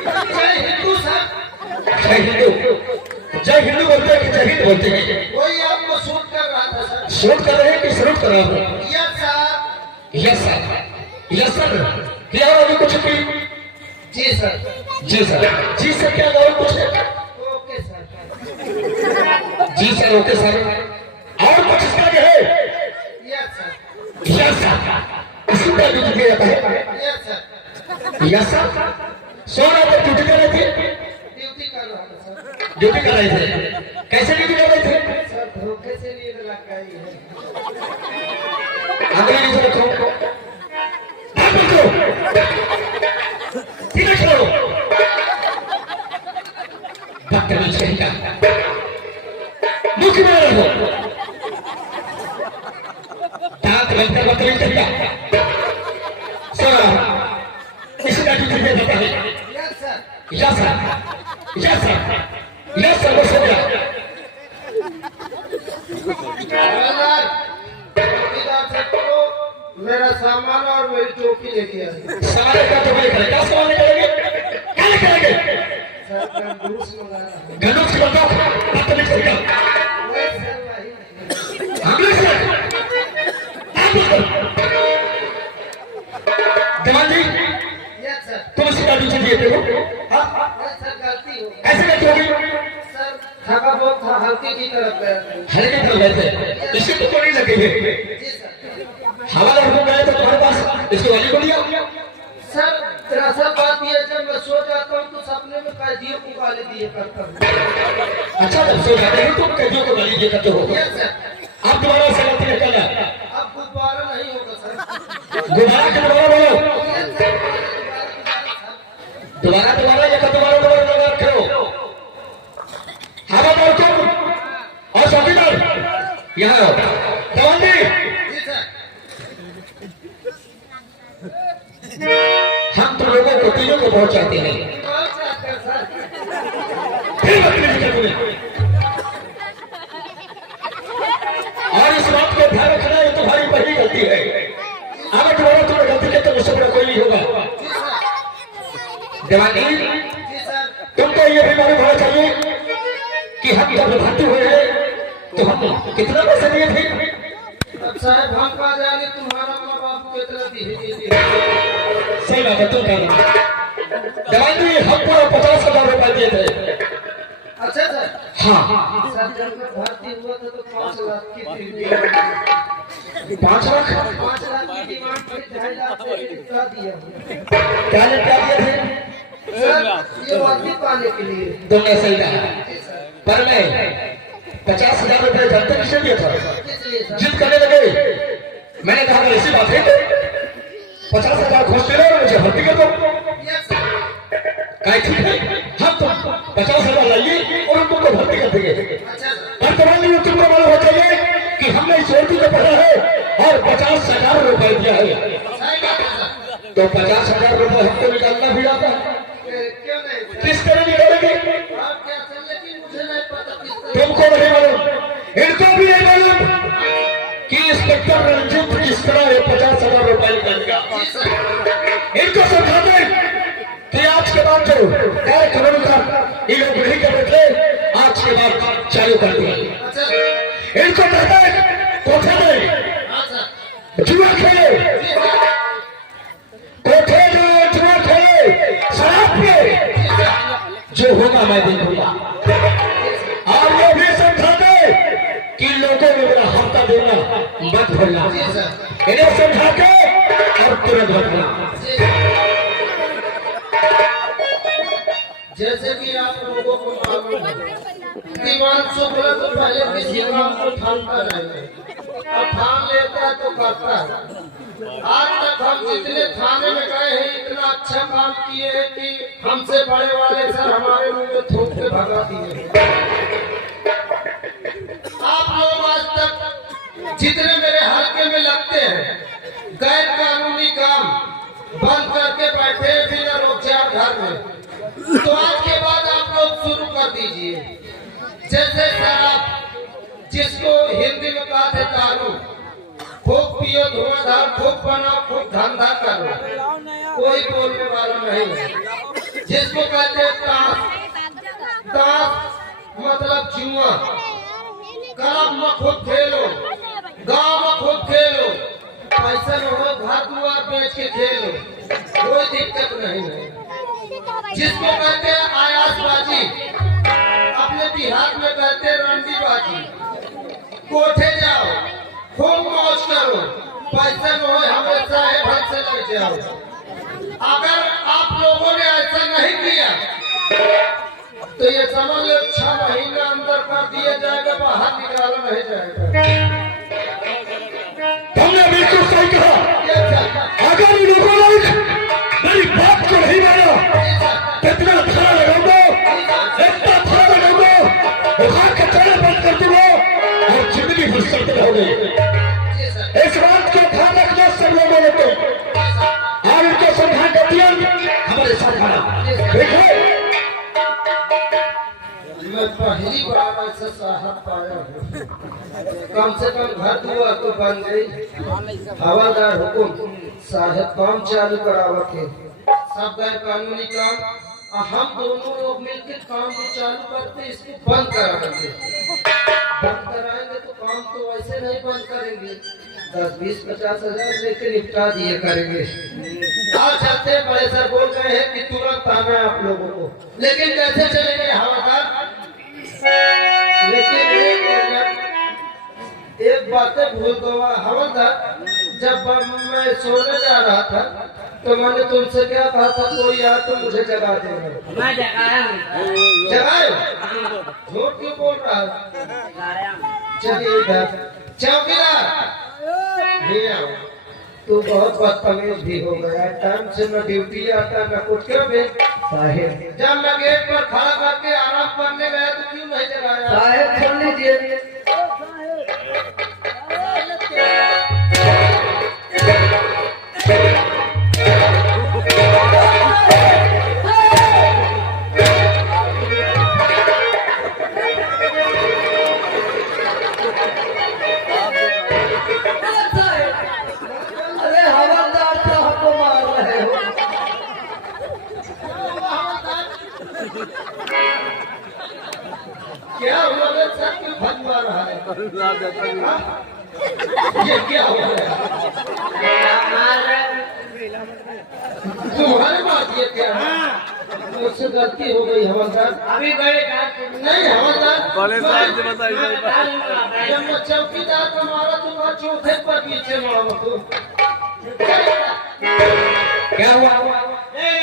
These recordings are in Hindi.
जय हिंदू सर। जय हिंदू। जय हिंदू बोलते हैं कि जय हिंद बोलते हैं? वही आपको शूट कर रहा था सर। शूट कर रहे हैं कि सलूट कर रहे हैं? Yes sir. Yes sir. Yes sir. क्या अभी कुछ भी? जी सर। जी सर। जी सर क्या और कुछ? Okay sir. जी सर ओके सर। और कुछ इसका आगे है? Yes sir. Yes sir. इसी पर ड्यूटी किया जाता है? Yes sir. Yes sir. सोना पर ड्यूटी कर रहे थे? ड्यूटी कर रहा था सर। ड्यूटी कर रहे थे? कैसे ड्यूटी कर रहे थे? सर धोखे से नींद लग गई है। अगले नीचे रखो। सीधा चलो। बदतमीज कहीं का। मुख में रखो। दांत बनकर बदतमीज कहीं का। सोना इसी का ड्यूटी किया जाता है? Yes sir. Yes sir. Yes sir. Yes sir वो सो गया। चौकीदार से बोलो मेरा सामान और मेरी टोपी लेके आए। सामान का तो नहीं करेगा। क्या सामान करेंगे? क्या करेंगे? सर गंदूस मंगाना है। गन्नों की बताओ। बदतमीज कहीं का। वही सर वही। अगले से देवान जी यस सर। तुम इसी का ड्यूटी दिए थे हो? हाँ? यस सर गलती हो गई। ऐसे कैसे होगी? सर थका बहुत था हल्के की तरफ गया था। हल्के कर रहे थे। इसकी तो नहीं लगी है। जी सर। हवाला हुक्म गए तो तुम्हारे पास इसको वाली को लिया? सर दरअसल बात यह है जब मैं सो जाता हूँ तो सपने में कैदियों को गाली दिए करता हूँ। अच्छा जब सो जाते हो तुम कैदियों को गाली दिए करते हो? Yes sir. अब दोबारा से गलती नहीं करना। अब गुब्बारा नहीं होगा सर। दोबारा के दोबारा बोलो। Yes sir. दोबारा दोबारा या दोबारा दोबारा लगा करो। हवादार तुम और चौकीदार यहाँ आओ। देवान जी जी सर। हम तुम लोगों को तीनों को बहुत चाहते हैं। बहुत चाहते हैं सर। फिर बदतमीजी कर तुम्हें। और इस बात को ध्यान रखना ये तुम्हारी पहली गलती है। अगर तुम्हारा तुम्हें गलती के तो मुझसे बड़ा कोई नहीं होगा। जी सर। देवानी जी सर। तुमको ये भी मालूम होना चाहिए कि हम जब भर्ती हुए हैं तो हम कितना पैसे दिए थे? अब साहब हम कहा जाने तुम्हारा माँ बाप कितना धीरे धीरे। सही बात है तुम कह रहे हो। देवानी हम पूरा 50,000 रुपए दिए थे। अच्छा सर। हाँ सर जब मैं भर्ती हुआ था तो 5 लाख की थी। 5 लाख 5 लाख की डिमांड थी 2.5 लाख से निपटा दिया। क्या दिए थे? सर ये वर्दी पाने के लिए। तुमने सही कहा पर मैं 50,000 रुपए जनता किसे दिया था? इसलिए सर। जिद करने लगे। मैंने कहा अगर ऐसी बात है तो 50,000 घोष दे रहे हो मुझे भर्ती कर दो। Yes sir. कहा ठीक है हम तो 50,000 लाइए और उनको भर्ती कर देंगे। अच्छा सर। वर्तमान में तुमको मालूम हो चाहिए कि हमने इस लड़की को पढ़ा है और 50,000 रुपए दिया है। सही बात है सर। तो 50,000 रुपए हमको निकालना भी आता है। क्यों नहीं सर? किस तरह निकालेंगे? आप क्या सर लेकिन मुझे नहीं पता किस तरह। तुमको नहीं मालूम इनको भी नहीं मालूम कि इंस्पेक्टर रंजीत किस तरह 50,000 रुपए निकालेगा। जी सर। इनको समझा दे कि आज के बाद जो गैर कानूनी काम ये लोग नहीं कर रहे थे आज के बाद चालू कर दिया। अच्छा। इनको कहते हैं कोठे में हाँ सर। जुआ खेले, जी सर। कोठे में जुआ खेले, शराब पिए, जो होगा मैं देखूंगा। और ये भी समझा दे कि लोगों में मेरा हफ्ता देना मत भूलना। जी सर। इन्हें समझा के और तुरंत बदलना। जैसे कि आप लोगों को मालूम है दीवान शुक्र तो पहले किसी काम को ठानता नहीं है और ठान लेता है तो करता है। आज तक हम जितने थाने में गए हैं इतना अच्छा काम किए हैं कि हमसे बड़े वाले सर हमारे मुंह में थूक के भगा दिए। आप लोग आज तक जितने मेरे हल्के में लगते हैं गैर कानूनी काम बंद करके बैठे फिर रोजगार घर में, तो आज के बाद आप लोग शुरू कर दीजिए। जैसे शराब जिसको हिंदी में कहा थे दारू, खूब पियो धुआंधार, खूब बनाओ, खूब धंधा करो, कोई बोलने वाला नहीं है। जिसको कहते हैं ताश। ताश मतलब जुआ। क्लब में खुद खेलो, गांव में खुद खेलो, पैसा न हो घर दुआर बेच के खेलो, कोई दिक्कत नहीं है। जिसको कहते हैं आयासबाजी, अपने बिहार में कहते हैं रंडीबाजी। कोठे जाओ, खूब मौज करो, पैसा न हो हमेशा है भर से लग जाओ। अगर आप लोगों ने ऐसा नहीं किया तो ये समझ लो 6 महीना अंदर कर दिया जाएगा, बाहर निकाला नहीं जाएगा। तुमने बिल्कुल सही कहा। अगर इन लोगों ने मेरी बात को नहीं माना, कितना अच्छा लगाऊंगा, इतना अच्छा लगाऊंगा, बुखार के चले बंद कर दूंगा और जिंदगी भर चलते रहोगे। इस बात को ध्यान रखना सब लोगों ने। तो और इनको समझा कर दिया हमारे साथ आना। देखो मैं पहली बार ऐसा साहब पाया हूँ। कम से कम घर दुआ तो बन गई। हवादार हुकुम साहब काम चालू करावत है, सब गैर कानूनी काम। हम दोनों लोग मिलकर काम को चालू करते, इसको बंद कराएंगे। बंद कराएंगे तो काम तो वैसे नहीं बंद करेंगे, 10, 20, 50 हजार लेके निपटा दिए करेंगे। आज चलते बड़े सर बोल रहे हैं कि तुरंत आना है आप लोगों को, लेकिन कैसे चलेंगे हवादार? लेकिन एक बात भूल गया हवलदार, जब मैं सोने जा रहा था तो मैंने तुमसे क्या कहा था, कोई यार तो मुझे जगा देगा। मैं जगाया हूँ। जगाए? झूठ क्यों बोल रहा है? चलिए इधर चौकीदार भैया, तू बहुत बदतमीज भी हो गया। टाइम से न ड्यूटी आता न कुछ। क्यों बे साहेब, जब मैं गेट पर खड़ा करके आराम करने गया तो क्यों नहीं जगाया? साहेब छोड़ लीजिए। अरे हवलदार साहब को मार रहे हो। क्या हुआ सर, क्यों भगवा रहा है? ये क्या हुआ है? तुम्हारी बात ये क्या है? मुझसे गलती हो गई हवलदार। अभी गए नहीं हवलदार, बताइए। जब मैं चौकीदार को मारा तो मैं चौथे पर पीछे मारा तो क्या हुआ?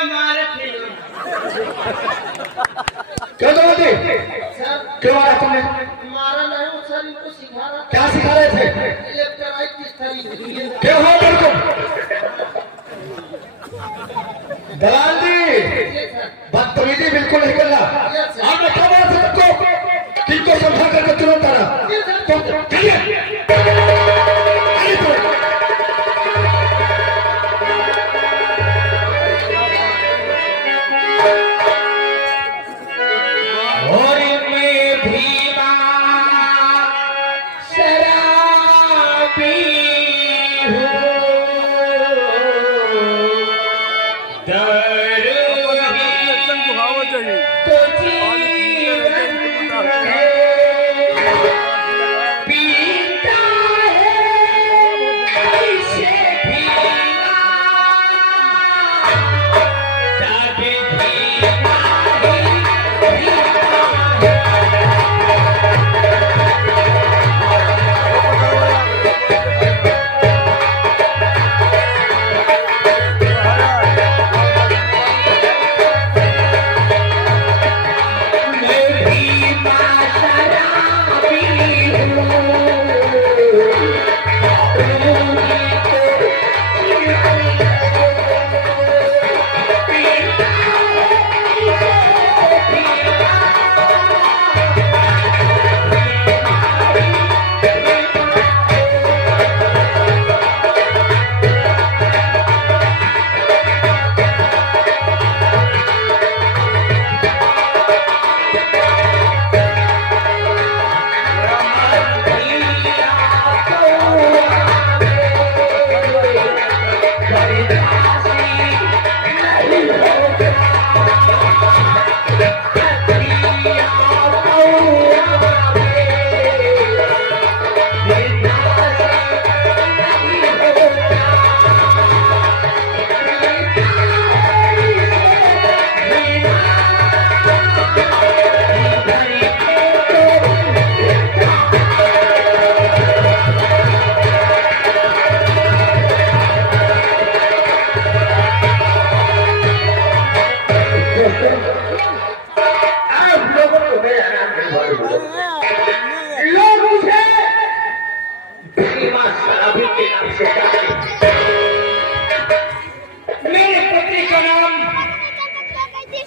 हमारे क्यों दो दी? सर क्यों मारा तुमने? मारा नहीं हूँ सर, इनको सिखा रहा था। क्या सिखा रहे थे? इलेक्ट्राइट किस तरीके। क्यों हो बिल्कुल दलाल जी, बदतमीजी बिल्कुल नहीं करना। आपने क्या बोला था सबको? किनको समझा करके तुरंत आना। तो चलिए शराबी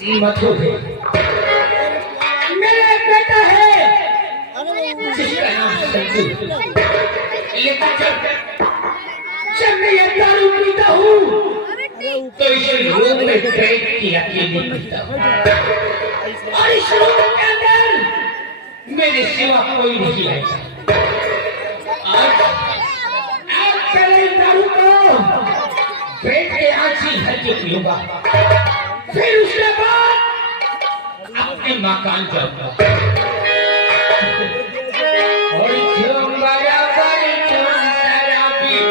मत हो गए। मेरा एक बेटा है जिसका नाम संजू। लेकिन जब मैं ये दारू पीता हूँ तो इस रूम में बैठ के अकेले पीता हूँ और इस रूम के अंदर मेरे सिवा कोई नहीं रहता। आज पहले दारू को बैठ के आंची भर के पीऊंगा, फिर उसके बाद अपने मकान जाऊंगा और जो बराबर जो शराबी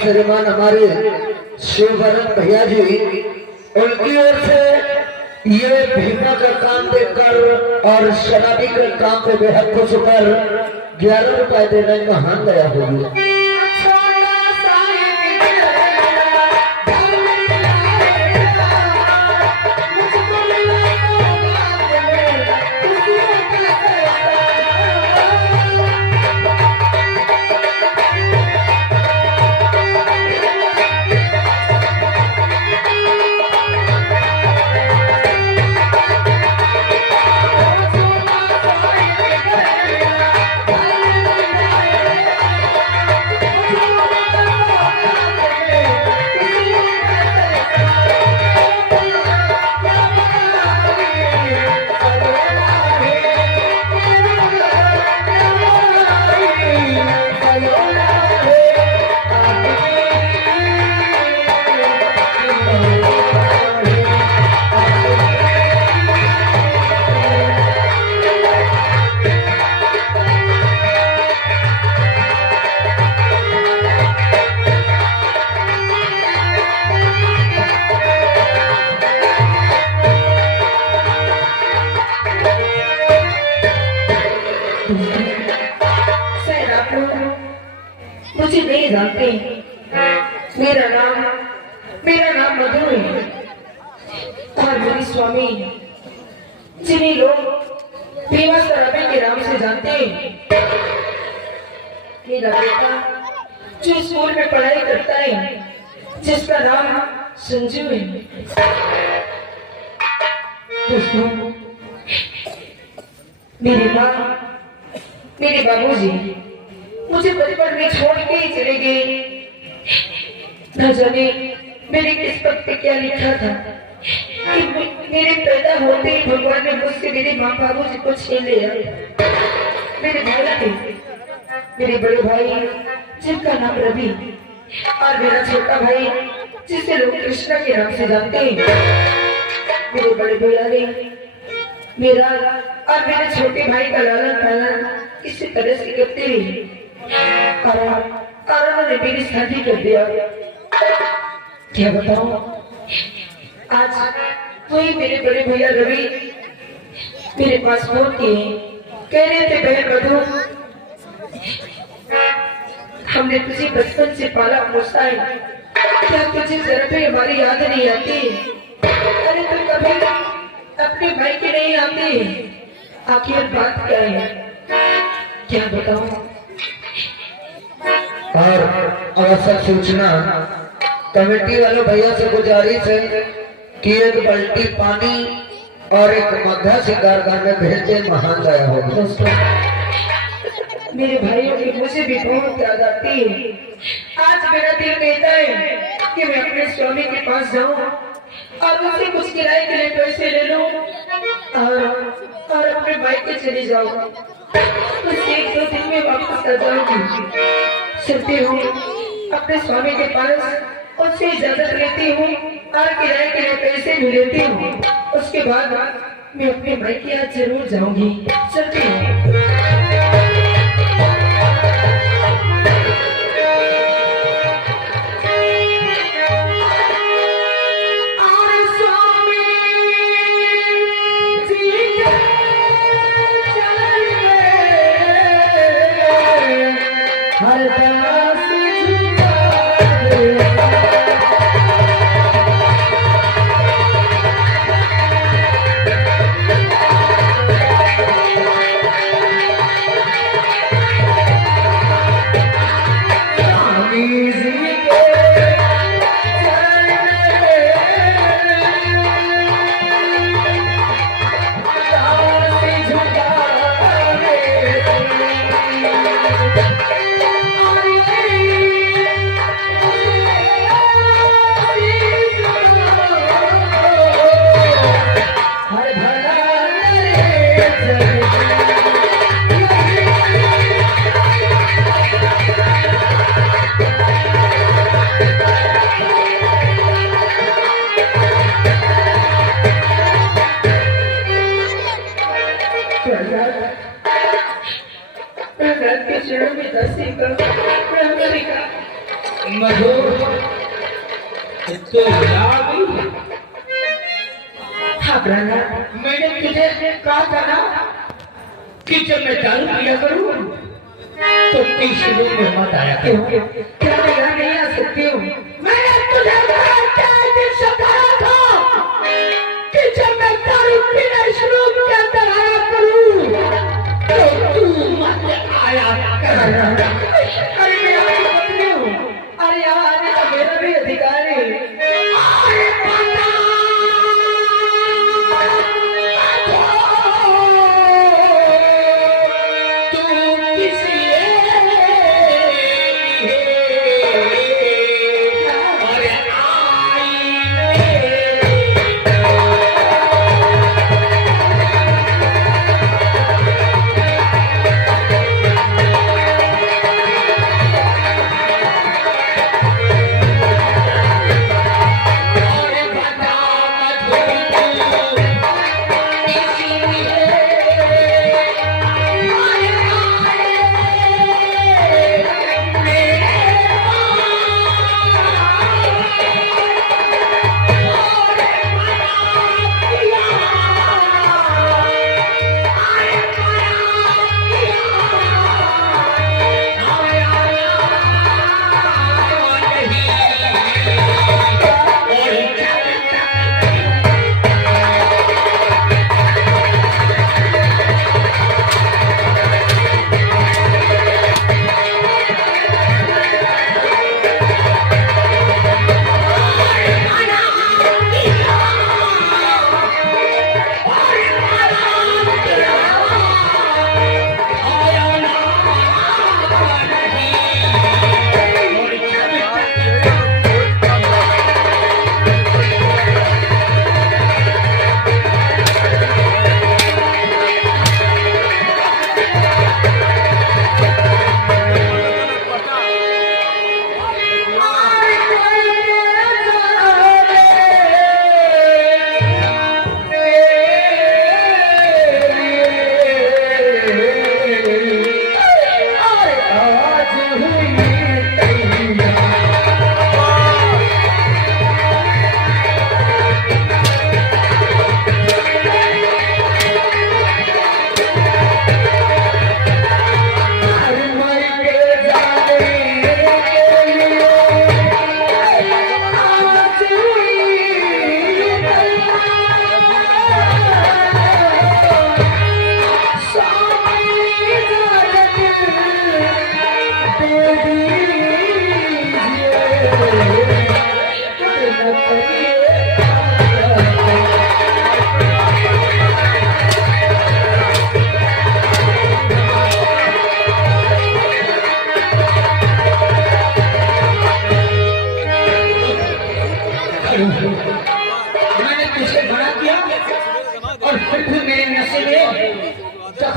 श्रीमान हमारे शिवभरत भैया जी, उनकी ओर से ये भीमा का काम देखकर और शराबी का काम पे बेहद खुश होकर 11 रुपए देने में हाथ गया होगी। और मेरे स्वामी जिन्हें लोग भीमा सराबी के नाम से जानते हैं, मेरा बेटा जो स्कूल में पढ़ाई करता है जिसका नाम संजू है। दोस्तों, मेरी माँ मेरे बाबूजी मुझे बचपन में छोड़ के ही चले गए। न जाने मेरी किस्मत पे क्या लिखा था कि मेरे पैदा होते ही भगवान ने मुझसे मेरे माँ बाबूजी को छीन लिया। मेरे भाई थे, मेरे बड़े भाई जिनका नाम रवि और मेरा छोटा भाई जिसे लोग कृष्णा के नाम से जानते हैं। मेरे बड़े भैया ने मेरा और मेरे छोटे भाई का लालन पालन किसी तरह से करते रहे और उन्होंने मेरी शादी कर दिया। क्या बताऊं, आज वही मेरे बड़े भैया रवि मेरे पास फोन किए, कह रहे थे बहन मधु, हमने तुझे बचपन से पाला पोसा है, क्या तुझे जरा भी हमारी याद नहीं आती? अरे तुम कभी अपने भाई के नहीं आते, आखिर बात क्या है? क्या बताऊं? और आवश्यक सूचना, कमेटी वालों भैया से गुजारिश है कि एक बाल्टी पानी और एक मग्घा शिकार घर में भेज दे, महान दया होगी। दोस्तों, मेरे भाइयों की मुझे भी बहुत याद आती है। आज मेरा दिल कहता है कि मैं अपने स्वामी के पास जाऊं और उनसे कुछ किराए के लिए पैसे ले लूं और अपने बाइक पे चली जाऊं। बस 1-2 दिन में वापस आ जाऊंगी। चलती हूँ अपने स्वामी के पास, उससे इजाजत लेती हूँ और किराए के लिए पैसे भी लेती हूँ। उसके बाद मैं अपने भाई के यहाँ जरूर जाऊंगी। चलती हूँ। मैंने तुझे कहा था ना कि जब मैं दारू पिया करूं तो किस रूप में मत आया करूं। क्या मैं यहाँ नहीं आ सकती हूँ? मैंने तुझे कहा था कि जब मैं दारू पीना इस रूप के अंदर आया करूं तो तू मत आया कर। अरे मैं आपकी पत्नी हूँ, अरे यहाँ आने का मेरा भी अधिकार है।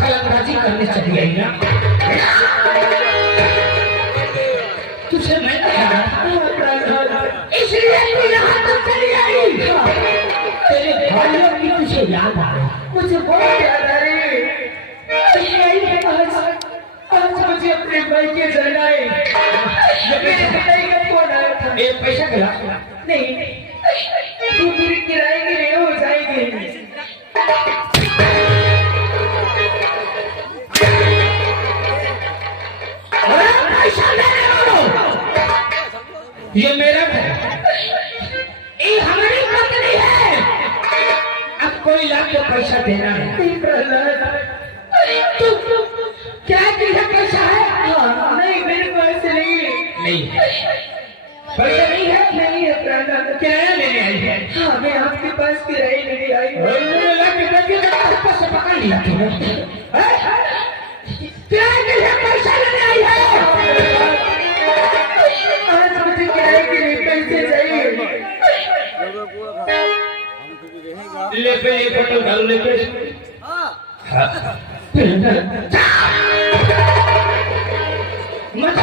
दखलंदाजी करने चली आई ना? तुझे मैं कहा इसलिए तू यहाँ तक चली आई। तेरे भाइयों की तुझे याद आया? मुझे बहुत याद आ रही है। आज मुझे अपने भाई के जाना है। मेरे पिताई का फोन आया था। ये पैसा गिरा? नहीं, तू मेरे किराए के लिए हो जाएगी। ये मेरा घर, ये हमारी पत्नी है। अब कोई लाख को पैसा देना है। तू क्या तुझे पैसा है? हाँ, नहीं मेरे पास नहीं है। पैसा नहीं है? नहीं है प्रहलाद। किराया लेने आई है? हाँ, मैं आपके पास किराए नहीं आई हूँ। मुझे लगा कि बेटी का ऊपर से पकड़ लिया तुमने। क्या तुझे पैसा लेने आई है? आज मुझे किराए के लिए पैसे चाहिए। ले पे ये फोटो डाल ले पे। मत